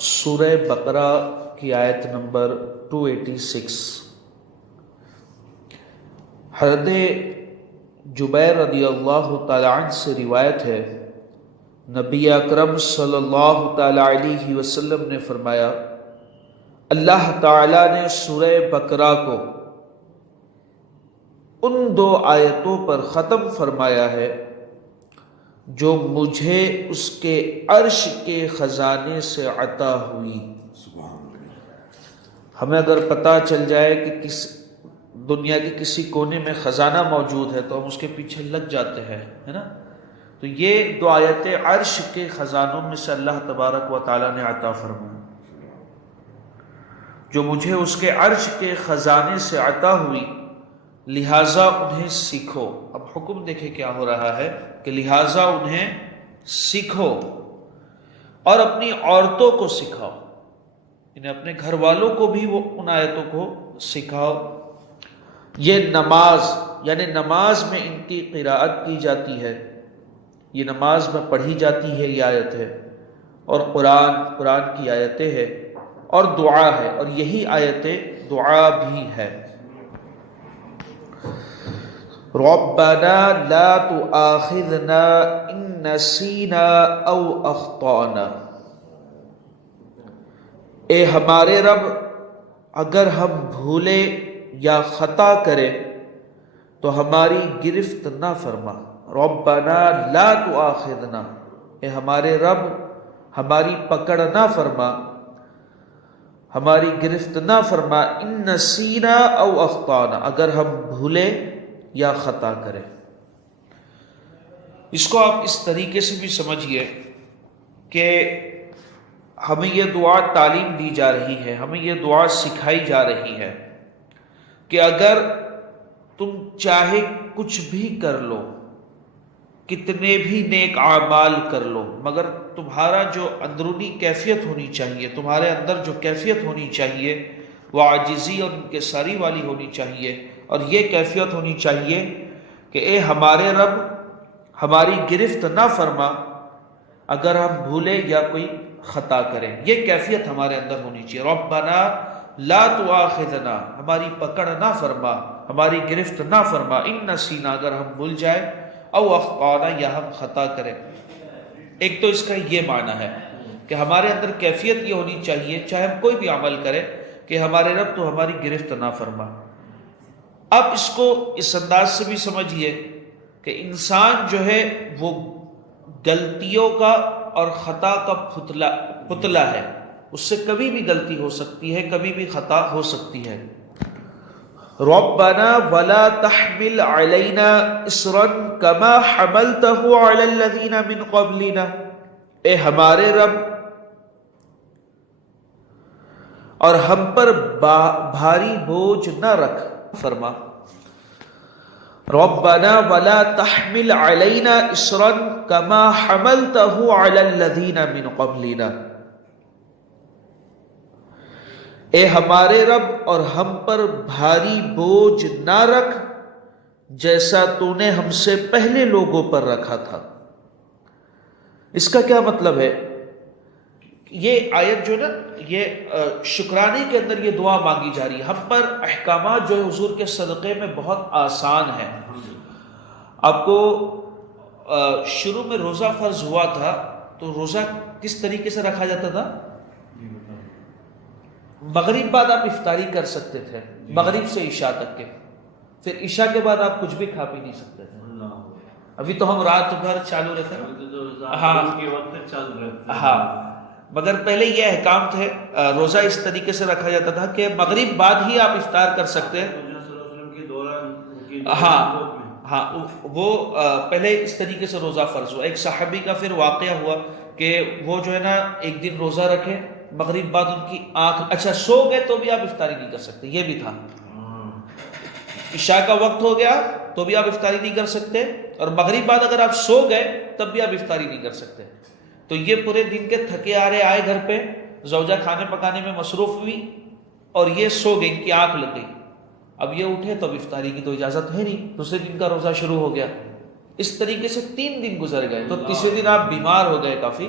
سورہ بقرہ کی آیت نمبر 286۔ حضرت جبیر رضی اللہ تعالی عنہ سے روایت ہے، نبی اکرم صلی اللہ تعالی علیہ وسلم نے فرمایا، اللہ تعالیٰ نے سورہ بقرہ کو ان 2 آیتوں پر ختم فرمایا ہے جو مجھے اس کے عرش کے خزانے سے عطا ہوئی۔ ہمیں اگر پتہ چل جائے کہ دنیا کے کسی کونے میں خزانہ موجود ہے تو ہم اس کے پیچھے لگ جاتے ہیں، ہے نا؟ تو یہ 2 آیتیں عرش کے خزانوں میں سے اللہ تبارک و تعالیٰ نے عطا فرمائی، جو مجھے اس کے عرش کے خزانے سے عطا ہوئی، لہٰذا انہیں سیکھو۔ اب حکم دیکھیں کیا ہو رہا ہے کہ لہٰذا انہیں سیکھو اور اپنی عورتوں کو سکھاؤ، انہیں اپنے گھر والوں کو بھی وہ ان آیتوں کو سکھاؤ۔ یہ نماز یعنی نماز میں ان کی قراءت کی جاتی ہے، یہ نماز میں پڑھی جاتی ہے، یہ آیت ہے، اور قرآن کی آیتیں ہیں، اور دعا ہے، اور یہی آیتیں دعا بھی ہے۔ ربنا لا تؤاخذنا ان نسینا او اخطأنا، اے ہمارے رب اگر ہم بھولے یا خطا کرے تو ہماری گرفت نہ فرما۔ ربنا لا تؤاخذنا، اے ہمارے رب ہماری پکڑ نہ فرما، ہماری گرفت نہ فرما، ان نسینا او اخطانا، اگر ہم بھولے یا خطا کرے۔ اس کو آپ اس طریقے سے بھی سمجھیے کہ ہمیں یہ دعا تعلیم دی جا رہی ہے، ہمیں یہ دعا سکھائی جا رہی ہے کہ اگر تم چاہے کچھ بھی کر لو، کتنے بھی نیک اعمال کر لو، مگر تمہارا جو اندرونی کیفیت ہونی چاہیے، تمہارے اندر جو کیفیت ہونی چاہیے وہ عاجزی اور انکساری والی ہونی چاہیے، اور یہ کیفیت ہونی چاہیے کہ اے ہمارے رب ہماری گرفت نہ فرما اگر ہم بھولے یا کوئی خطا کریں، یہ کیفیت ہمارے اندر ہونی چاہیے۔ ربنا لا تؤاخذنا، ہماری پکڑ نہ فرما، ہماری گرفت نہ فرما، ان نسینا، اگر ہم بھول جائے، او اخطانا، یا ہم خطا کریں۔ ایک تو اس کا یہ معنی ہے کہ ہمارے اندر کیفیت یہ ہونی چاہیے چاہے ہم کوئی بھی عمل کریں کہ ہمارے رب تو ہماری گرفت نہ فرما۔ اب اس کو اس انداز سے بھی سمجھیے کہ انسان جو ہے وہ غلطیوں کا اور خطا کا پتلا ہے، اس سے کبھی بھی غلطی ہو سکتی ہے، کبھی بھی خطا ہو سکتی ہے۔ ربنا ولا تحمل علينا اصرا كما حملته على الذين من قبلنا، اے ہمارے رب اور ہم پر بھاری بوجھ نہ رکھ فرما۔ ربنا ولا تحمل علينا اصرا كما حملته على الذين من قبلنا، اے ہمارے رب اور ہم پر بھاری بوجھ نہ رکھ جیسا تو نے ہم سے پہلے لوگوں پر رکھا تھا۔ اس کا کیا مطلب ہے؟ یہ آیت جو نا یہ شکرانے کے اندر یہ دعا مانگی جا رہی ہے۔ ہم پر احکامات جو ہے حضور کے صدقے میں بہت آسان ہے۔ آپ کو شروع میں روزہ فرض ہوا تھا تو روزہ کس طریقے سے رکھا جاتا تھا؟ مغرب بعد آپ افطاری کر سکتے تھے، مغرب سے عشاء تک کے، پھر عشاء کے بعد آپ کچھ بھی کھا پی نہیں سکتے تھے۔ ابھی تو ہم رات بھر چالو رہتے ہیں، ہاں، مگر پہلے یہ احکام تھے، روزہ اس طریقے سے رکھا جاتا تھا کہ مغرب بعد ہی آپ افطار کر سکتے ہیں۔ ہاں وہ پہلے اس طریقے سے روزہ فرض ہوا۔ ایک صحابی کا پھر واقعہ ہوا کہ وہ جو ہے نا ایک دن روزہ رکھے، مغرب بعد ان کی آنکھ سو گئے تو بھی آپ افطاری نہیں کر سکتے، یہ بھی تھا۔ عشاء کا وقت ہو گیا تو بھی آپ افطاری نہیں کر سکتے، اور مغرب بعد اگر آپ سو گئے تب بھی آپ افطاری نہیں کر سکتے۔ تو یہ پورے دن کے تھکے آ رہے آئے گھر پہ، زوجہ کھانے پکانے میں مصروف ہوئی اور یہ سو گئی، ان کی آنکھ لگ گئی۔ اب یہ اٹھے تو اب افطاری کی تو اجازت ہے نہیں، دوسرے دن کا روزہ شروع ہو گیا۔ اس طریقے سے 3 دن گزر گئے، تو تیسرے دن آپ بیمار ہو گئے کافی،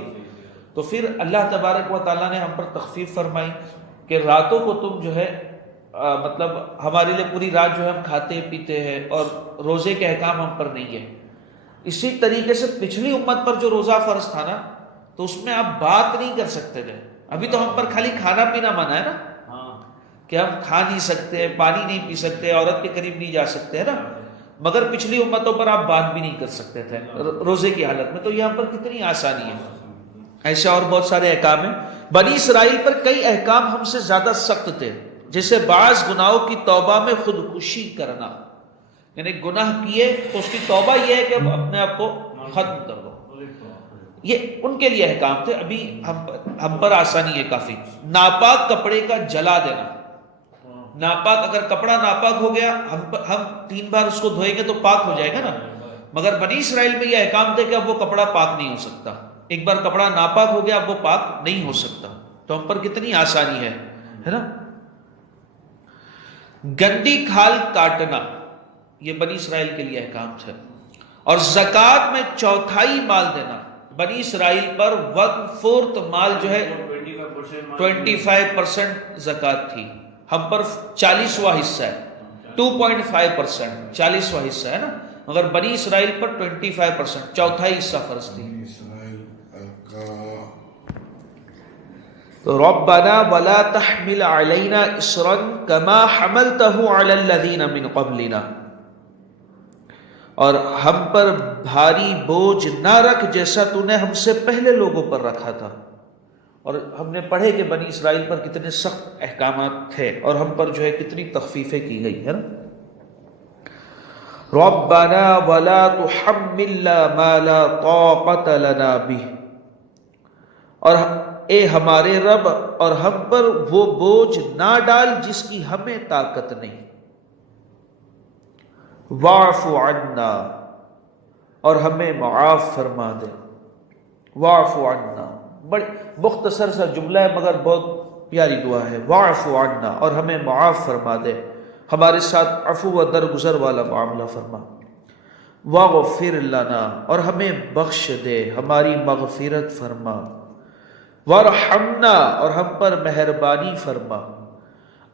تو پھر اللہ تبارک و تعالیٰ نے ہم پر تخفیف فرمائی کہ راتوں کو تم جو ہے مطلب ہمارے لیے پوری رات جو ہے ہم کھاتے پیتے ہیں اور روزے کے احکام ہم پر نہیں ہے. اسی طریقے سے پچھلی امت پر جو روزہ فرض تھا نا تو اس میں آپ بات نہیں کر سکتے تھے. ابھی تو ہم پر خالی کھانا پینا منع ہے نا کہ ہم کھا نہیں سکتے, پانی نہیں پی سکتے, عورت کے قریب نہیں جا سکتے ہے نا, مگر پچھلی امتوں پر آپ بات بھی نہیں کر سکتے تھے روزے کی حالت میں. تو یہاں پر کتنی آسانی ہے. ایسے اور بہت سارے احکام ہیں. بنی اسرائیل پر کئی احکام ہم سے زیادہ سخت تھے, جیسے بعض گناہوں کی توبہ میں خودکشی کرنا, یعنی گناہ کیے تو اس کی توبہ یہ ہے کہ اپنے آپ کو ختم کر دو. یہ ان کے لیے احکام تھے. ابھی ہم پر آسانی ہے کافی. ناپاک کپڑے کا جلا دینا, ناپاک اگر کپڑا ناپاک ہو گیا ہم 3 بار اس کو دھوئیں گے تو پاک ہو جائے گا نا, مگر بنی اسرائیل میں یہ احکام تھے کہ اب وہ کپڑا پاک نہیں ہو سکتا. ایک بار کپڑا ناپاک ہو گیا اب وہ پاک نہیں ہو سکتا. تو ہم پر کتنی آسانی ہے نا. گندی کھال کاٹنا یہ بنی اسرائیل کے لیے احکام تھے. اور زکوٰۃ میں 1/4 مال دینا. بنی اسرائیل پر 1/4 مال جو ہے 25% زکوٰۃ تھی, ہم پر 40واں حصہ ہے, 2.5% 40واں حصہ ہے نا, مگر بنی اسرائیل پر 25% 1/4 حصہ فرض تھی. تو ربنا ولا تحمل علينا اصرا كما حملته على الذين من قبلنا, اور ہم پر بھاری بوجھ نہ رکھ جیسا تو نے ہم سے پہلے لوگوں پر رکھا تھا. اور ہم نے پڑھے کہ بنی اسرائیل پر کتنے سخت احکامات تھے اور ہم پر جو ہے کتنی تخفیفیں کی گئی ہے نا. ربنا ولا تحملنا ما لا طاقة لنا به, اور اے ہمارے رب اور ہم پر وہ بوجھ نہ ڈال جس کی ہمیں طاقت نہیں. واعف عنا, اور ہمیں معاف فرما دے. واعف عنا بڑی مختصر سا جملہ ہے مگر بہت پیاری دعا ہے. واعف عنا, اور ہمیں معاف فرما دے, ہمارے ساتھ عفو و درگزر والا معاملہ فرما. واغفر لنا, اور ہمیں بخش دے, ہماری مغفرت فرما. وارحمنا, اور ہم پر مہربانی فرما.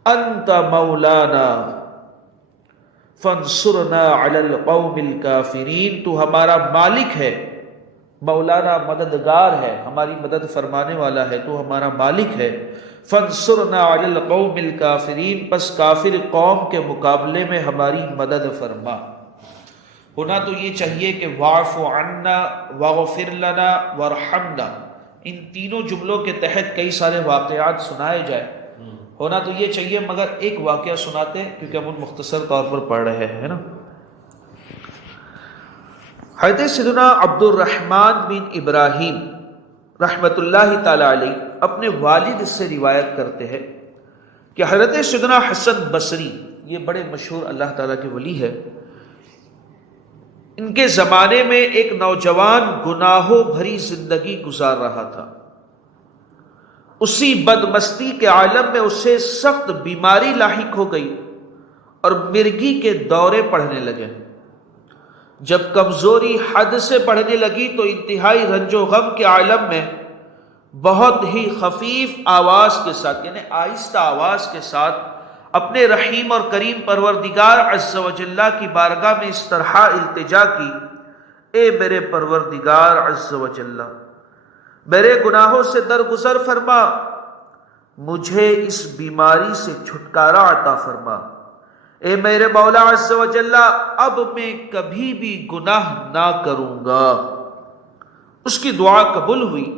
انت مولانا فانصرنا علی القوم الکافرین, تو ہمارا مالک ہے. مولانا مددگار ہے, ہماری مدد فرمانے والا ہے, تو ہمارا مالک ہے. فانصرنا علی القوم الکافرین, پس کافر قوم کے مقابلے میں ہماری مدد فرما. ہونا تو یہ چاہیے کہ واعف عنا, واغفر لنا, وارحمنا, ان تینوں جملوں کے تحت کئی سارے واقعات سنائے جائے. ہونا تو یہ چاہیے مگر ایک واقعہ سناتے ہیں کیونکہ ہم ان مختصر طور پر پڑھ رہے ہیں نا. حضرت سیدنا عبد الرحمن بن ابراہیم رحمۃ اللہ تعالی علیہ اپنے والد سے روایت کرتے ہیں کہ حضرت سیدنا حسن بصری, یہ بڑے مشہور اللہ تعالیٰ کے ولی ہے, ان کے زمانے میں ایک نوجوان گناہوں بھری زندگی گزار رہا تھا. اسی بدمستی کے عالم میں اسے سخت بیماری لاحق ہو گئی اور مرگی کے دورے پڑنے لگے. جب کمزوری حد سے بڑھنے لگی تو انتہائی رنج و غم کے عالم میں بہت ہی خفیف آواز کے ساتھ, یعنی آہستہ آواز کے ساتھ, اپنے رحیم اور کریم پروردگار عز و جل کی بارگاہ میں اس طرح التجا کی, اے میرے پروردگار عز و جل, میرے گناہوں سے درگزر فرما, مجھے اس بیماری سے چھٹکارا عطا فرما. اے میرے مولا عز و جل, اب میں کبھی بھی گناہ نہ کروں گا. اس کی دعا قبول ہوئی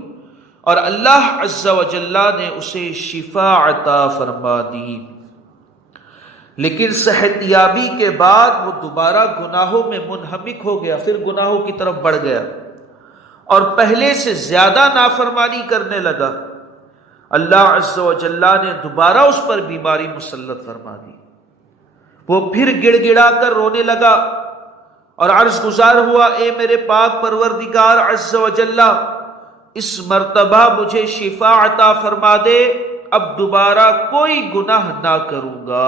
اور اللہ عز و جل نے اسے شفا عطا فرما دی. لیکن صحت یابی کے بعد وہ دوبارہ گناہوں میں منہمک ہو گیا, پھر گناہوں کی طرف بڑھ گیا اور پہلے سے زیادہ نافرمانی کرنے لگا. اللہ عز و جل نے دوبارہ اس پر بیماری مسلط فرما دی. وہ پھر گڑ گڑا کر رونے لگا اور عرض گزار ہوا, اے میرے پاک پروردگار عز و جل, اس مرتبہ مجھے شفا عطا فرما دے, اب دوبارہ کوئی گناہ نہ کروں گا.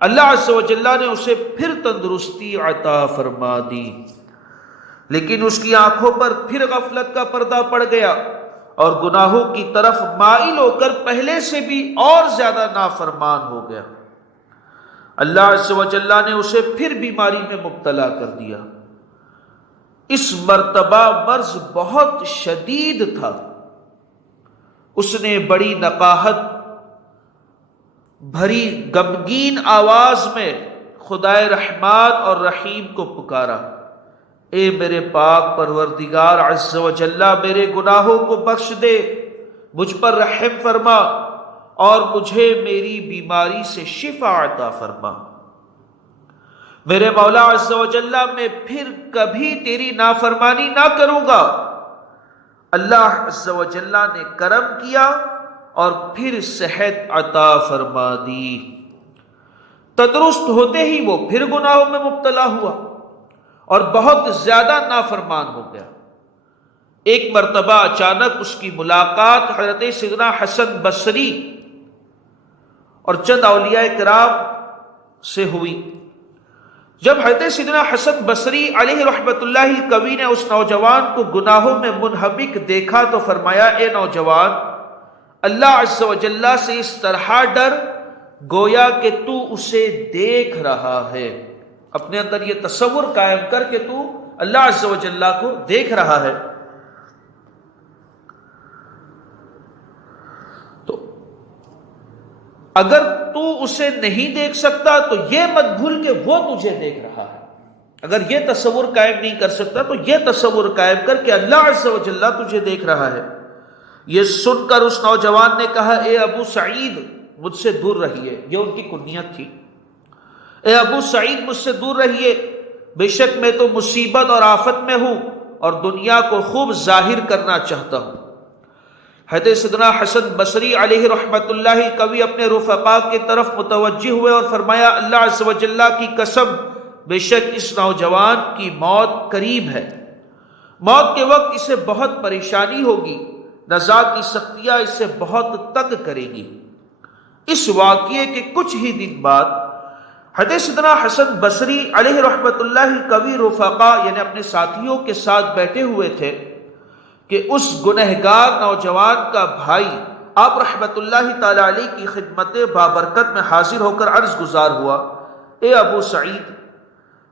اللہ عز و جل نے اسے پھر تندرستی عطا فرما دی. لیکن اس کی آنکھوں پر پھر غفلت کا پردہ پڑ گیا اور گناہوں کی طرف مائل ہو کر پہلے سے بھی اور زیادہ نافرمان ہو گیا، اللہ عز و جل نے اسے پھر بیماری میں مبتلا کر دیا۔ اس مرتبہ مرض بہت شدید تھا۔ اس نے بڑی نقاہت بھری غمگین آواز میں خدائے رحمان اور رحیم کو پکارا، اے میرے پاک پروردگار عز و جل، میرے گناہوں کو بخش دے، مجھ پر رحم فرما اور مجھے میری بیماری سے شفا عطا فرما۔ میرے مولا عز و جل، میں پھر کبھی تیری نافرمانی نہ کروں گا۔ اللہ عز و جل نے کرم کیا اور پھر صحت عطا فرما دی۔ تندرست ہوتے ہی وہ پھر گناہوں میں مبتلا ہوا اور بہت زیادہ نافرمان ہو گیا۔ ایک مرتبہ اچانک اس کی ملاقات حضرت سیدنا حسن بصری اور چند اولیاء کرام سے ہوئی۔ جب حضرت سیدنا حسن بصری علیہ رحمت اللہ القوی نے اس نوجوان کو گناہوں میں منہمک دیکھا تو فرمایا، اے نوجوان، اللہ عز و جل سے اس طرح ڈر گویا کہ تو اسے دیکھ رہا ہے۔ اپنے اندر یہ تصور قائم کر کے تو اللہ عز و جل کو دیکھ رہا ہے۔ تو اگر تو اسے نہیں دیکھ سکتا تو یہ مت بھول کہ وہ تجھے دیکھ رہا ہے۔ اگر یہ تصور قائم نہیں کر سکتا تو یہ تصور قائم کر کہ اللہ عز و جل تجھے دیکھ رہا ہے۔ یہ سن کر اس نوجوان نے کہا، اے ابو سعید، مجھ سے دور رہیے۔ یہ ان کی کنیت تھی، اے ابو سعید مجھ سے دور رہیے، بے شک میں تو مصیبت اور آفت میں ہوں اور دنیا کو خوب ظاہر کرنا چاہتا ہوں۔ حضرت سیدنا حسن بصری علیہ رحمت اللہ القوی اپنے رفقا کی طرف متوجہ ہوئے اور فرمایا، اللہ عز و جل کی قسم، بے شک اس نوجوان کی موت قریب ہے۔ موت کے وقت اسے بہت پریشانی ہوگی، نزا کی سختیاں اسے بہت تنگ کرے گی۔ اس واقعے کے کچھ ہی دن بعد حضرت سیدنا حسن بصری علیہ رحمت اللہ القوی رفقا یعنی اپنے ساتھیوں کے ساتھ بیٹھے ہوئے تھے کہ اس گنہگار نوجوان کا بھائی آپ رحمت اللہ تعالی علیہ کی خدمت بابرکت میں حاضر ہو کر عرض گزار ہوا، اے ابو سعید،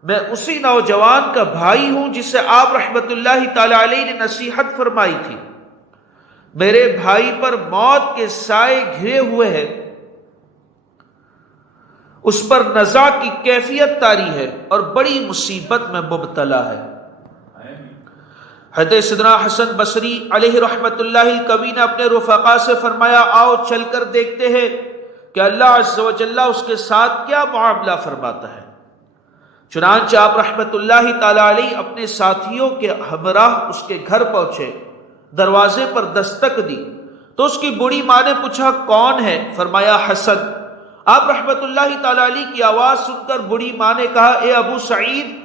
میں اسی نوجوان کا بھائی ہوں جسے آپ رحمت اللہ تعالی علیہ نے نصیحت فرمائی تھی۔ میرے بھائی پر موت کے سائے گھرے ہوئے ہیں، اس پر نزا کی کیفیت طاری ہے اور بڑی مصیبت میں مبتلا ہے۔ حضرت سیدنا حسن بصری علیہ رحمت اللہ القوی نے اپنے رفقا سے فرمایا، آؤ چل کر دیکھتے ہیں کہ اللہ عز و جل اس کے ساتھ کیا معاملہ فرماتا ہے۔ چنانچہ آپ رحمت اللہ تعالی علیہ اپنے ساتھیوں کے ہمراہ اس کے گھر پہنچے، دروازے پر دستک دی تو اس کی بوڑھی ماں نے پوچھا، کون ہے؟ فرمایا، حسن۔ آپ رحمت اللہ تعالی علیہ کی آواز سن کر بوڑھی ماں نے کہا، اے ابو سعید،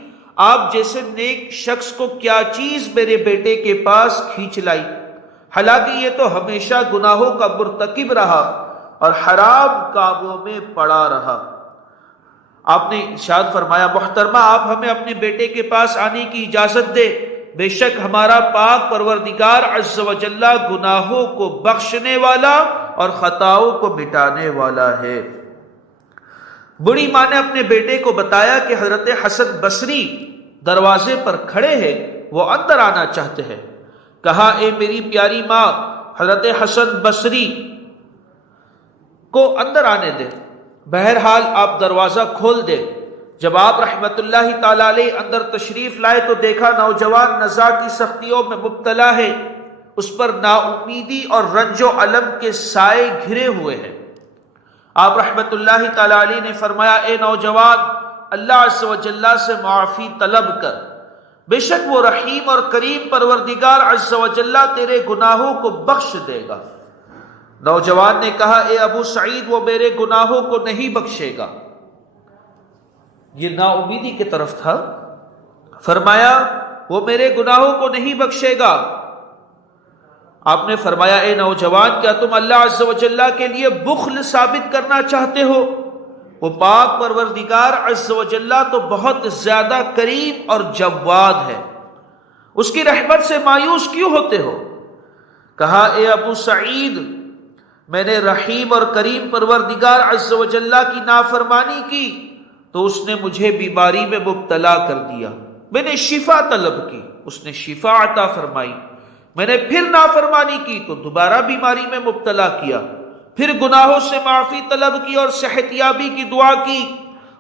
آپ جیسے نیک شخص کو کیا چیز میرے بیٹے کے پاس کھینچ لائی؟ حالانکہ یہ تو ہمیشہ گناہوں کا مرتکب رہا اور حرام کاموں میں پڑا رہا۔ آپ نے ارشاد فرمایا، محترمہ، آپ ہمیں اپنے بیٹے کے پاس آنے کی اجازت دے، بے شک ہمارا پاک پروردگار عز و جل گناہوں کو بخشنے والا اور خطاؤں کو مٹانے والا ہے۔ بڑی ماں نے اپنے بیٹے کو بتایا کہ حضرت حسن بصری دروازے پر کھڑے ہیں، وہ اندر آنا چاہتے ہیں۔ کہا، اے میری پیاری ماں، حضرت حسن بصری کو اندر آنے دے، بہرحال آپ دروازہ کھول دیں۔ جب آپ رحمت اللہ تعالی علیہ اندر تشریف لائے تو دیکھا نوجوان نزا کی سختیوں میں مبتلا ہے، اس پر نا امیدی اور رنج و الم کے سائے گھرے ہوئے ہیں۔ آپ رحمت اللہ تعالی علیہ نے فرمایا، اے نوجوان، اللہ عز و جل سے معافی طلب کر، بے شک وہ رحیم اور کریم پروردگار عز و جل تیرے گناہوں کو بخش دے گا۔ نوجوان نے کہا، اے ابو سعید، وہ میرے گناہوں کو نہیں بخشے گا۔ یہ نا امیدی کی طرف تھا۔ فرمایا، وہ میرے گناہوں کو نہیں بخشے گا۔ آپ نے فرمایا، اے نوجوان، کیا تم اللہ عز و جل کے لیے بخل ثابت کرنا چاہتے ہو؟ وہ پاک پروردگار عز و جل تو بہت زیادہ کریم اور جواد ہے، اس کی رحمت سے مایوس کیوں ہوتے ہو؟ کہا اے ابو سعید، میں نے رحیم اور کریم پروردگار عز و جل کی نافرمانی کی تو اس نے مجھے بیماری میں مبتلا کر دیا، میں نے شفا طلب کی، اس نے شفا عطا فرمائی، میں نے پھر نافرمانی کی تو دوبارہ بیماری میں مبتلا کیا، پھر گناہوں سے معافی طلب کی اور صحت یابی کی دعا کی،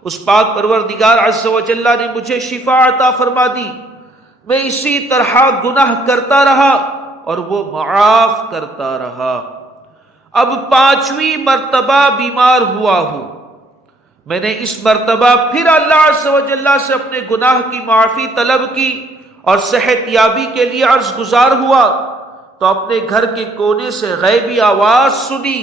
اس پاک پروردگار عز و جل نے مجھے شفا عطا فرما دی، میں اسی طرح گناہ کرتا رہا اور وہ معاف کرتا رہا، اب 5ویں مرتبہ بیمار ہوا ہوں، میں نے اس مرتبہ پھر اللہ عز و جل سے اپنے گناہ کی معافی طلب کی اور صحت یابی کے لیے عرض گزار ہوا تو اپنے گھر کے کونے سے غیبی آواز سنی،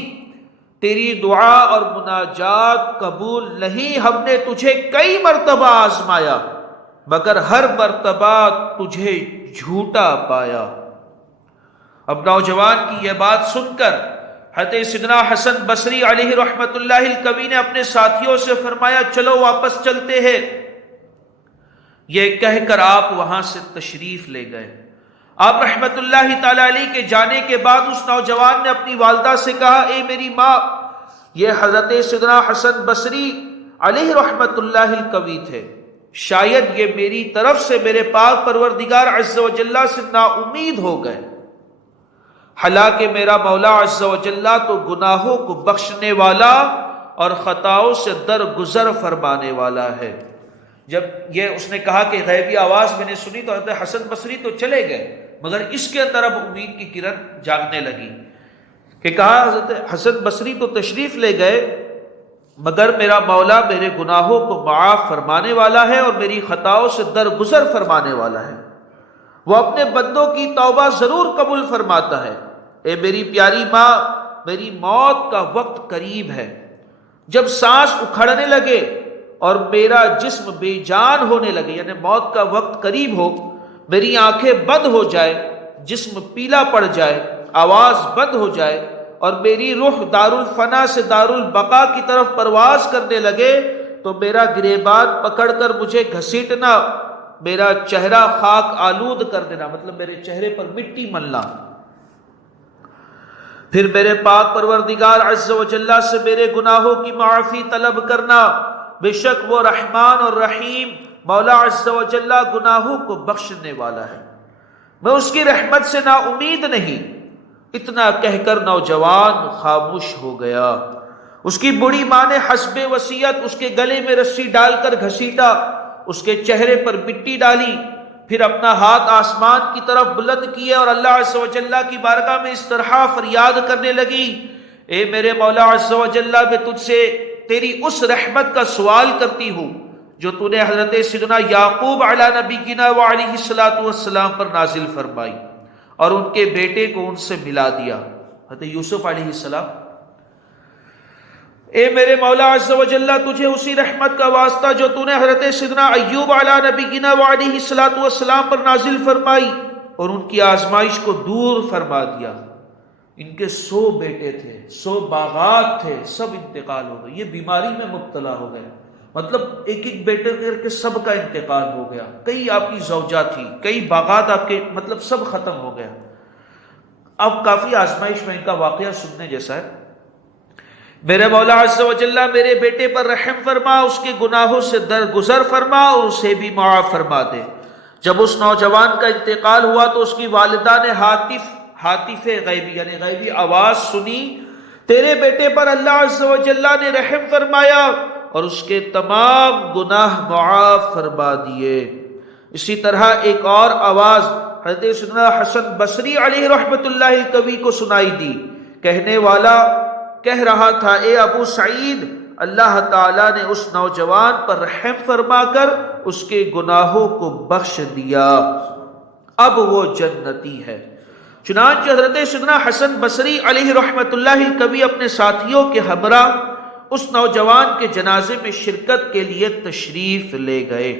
تیری دعا اور مناجات قبول نہیں، ہم نے تجھے کئی مرتبہ آزمایا مگر ہر مرتبہ تجھے جھوٹا پایا۔ اب نوجوان کی یہ بات سن کر حضرت سیدنا حسن بصری علیہ رحمت اللہ القوی نے اپنے ساتھیوں سے فرمایا چلو واپس چلتے ہیں، یہ کہہ کر آپ وہاں سے تشریف لے گئے۔ آپ رحمت اللہ تعالی علیہ کے جانے کے بعد اس نوجوان نے اپنی والدہ سے کہا اے میری ماں، یہ حضرت سیدنا حسن بصری علیہ رحمت اللہ القوی تھے، شاید یہ میری طرف سے میرے پاک پروردگار عز و جل سے نا امید ہو گئے، حالانکہ میرا مولا عز و جل تو گناہوں کو بخشنے والا اور خطاؤں سے درگزر فرمانے والا ہے۔ جب یہ اس نے کہا کہ غیبی آواز میں نے سنی تو حضرت حسن بصری تو چلے گئے مگر اس کے اندر اب امید کی کرن جاگنے لگی کہ کہا حضرت حسن بصری تو تشریف لے گئے مگر میرا مولا میرے گناہوں کو معاف فرمانے والا ہے اور میری خطاؤں سے درگزر فرمانے والا ہے، وہ اپنے بندوں کی توبہ ضرور قبول فرماتا ہے۔ اے میری پیاری ماں، میری موت کا وقت قریب ہے، جب سانس اکھڑنے لگے اور میرا جسم بے جان ہونے لگے، یعنی موت کا وقت قریب ہو، میری آنکھیں بند ہو جائے، جسم پیلا پڑ جائے، آواز بند ہو جائے اور میری روح دارالفنا سے دارالبقا کی طرف پرواز کرنے لگے تو میرا گریبان پکڑ کر مجھے گھسیٹنا، میرا چہرہ خاک آلود کر دینا، مطلب میرے چہرے پر مٹی ملنا، پھر میرے پاک پروردگار عز و جل سے میرے گناہوں کی معافی طلب کرنا، بے شک وہ رحمان اور رحیم مولا عز و جل گناہوں کو بخشنے والا ہے، میں اس کی رحمت سے نا امید نہیں۔ اتنا کہہ کر نوجوان خاموش ہو گیا۔ اس کی بڑی ماں نے حسب وصیت اس کے گلے میں رسی ڈال کر گھسیٹا، اس کے چہرے پر مٹی ڈالی، پھر اپنا ہاتھ آسمان کی طرف بلند کیا اور اللہ عز و جل کی بارگاہ میں اس طرح فریاد کرنے لگی، اے میرے مولا عز و جل، میں تجھ سے تیری اس رحمت کا سوال کرتی ہوں جو تو نے حضرت سیدنا یعقوب علی نبینا وعلیہ الصلوۃ والسلام پر نازل فرمائی اور ان کے بیٹے کو ان سے ملا دیا، حضرت یوسف علیہ السلام۔ اے میرے مولا عز و جل، تجھے اسی رحمت کا واسطہ جو تو نے حضرت سیدنا ایوب علی نبینا وعلیہ الصلوۃ والسلام پر نازل فرمائی اور ان کی آزمائش کو دور فرما دیا۔ ان کے 100 بیٹے تھے، 100 باغات تھے، سب انتقال ہو گئے، یہ بیماری میں مبتلا ہو گئے، مطلب ایک ایک بیٹے کر کے سب کا انتقال ہو گیا، کئی آپ کی زوجہ تھی، کئی باغات آپ کے، مطلب سب ختم ہو گیا۔ اب کافی آزمائش میں ان کا واقعہ سننے جیسا ہے۔ میرے مولا عز و جل میرے بیٹے پر رحم فرما، اس کے گناہوں سے درگزر فرما اور اسے بھی معاف فرما دے۔ جب اس نوجوان کا انتقال ہوا تو اس کی والدہ نے ہاتف غیبی یعنی غیبی آواز سنی، تیرے بیٹے پر اللہ عز و جل نے رحم فرمایا اور اس کے تمام گناہ معاف فرما دیے۔ اسی طرح ایک اور آواز حضرت سیدنا حسن بصری علیہ رحمت اللہ القوی کو سنائی دی، کہنے والا کہہ رہا تھا، اے ابو سعید، اللہ تعالیٰ نے اس نوجوان پر رحم فرما کر اس کے گناہوں کو بخش دیا، اب وہ جنتی ہے۔ چنانچہ حضرت سیدنا حسن بصری علیہ رحمت اللہ القوی اپنے ساتھیوں کے ہمراہ اس نوجوان کے جنازے میں شرکت کے لیے تشریف لے گئے۔